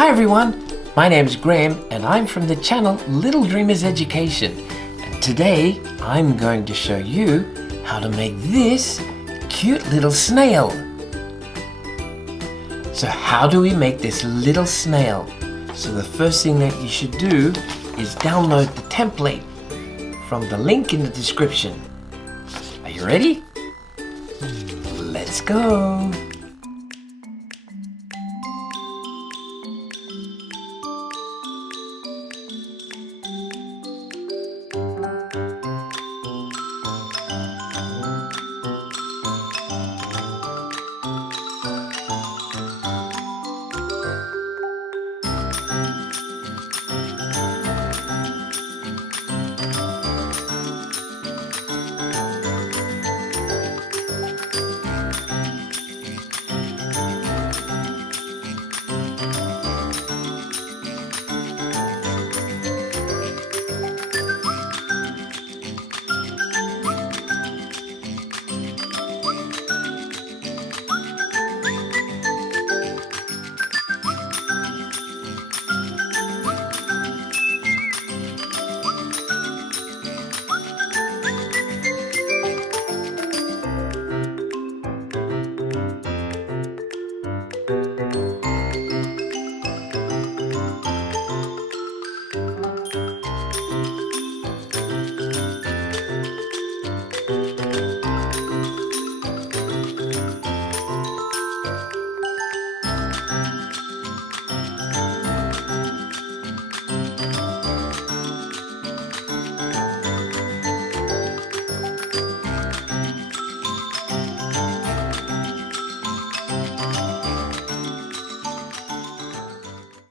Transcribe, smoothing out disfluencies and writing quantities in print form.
Hi everyone, my name is Graham and I'm from the channel Little Dreamers Education. And today I'm going to show you how to make this cute little snail. So how do we make this little snail? So the first thing that you should do is download the template from the link in the description. Are you ready? Let's go!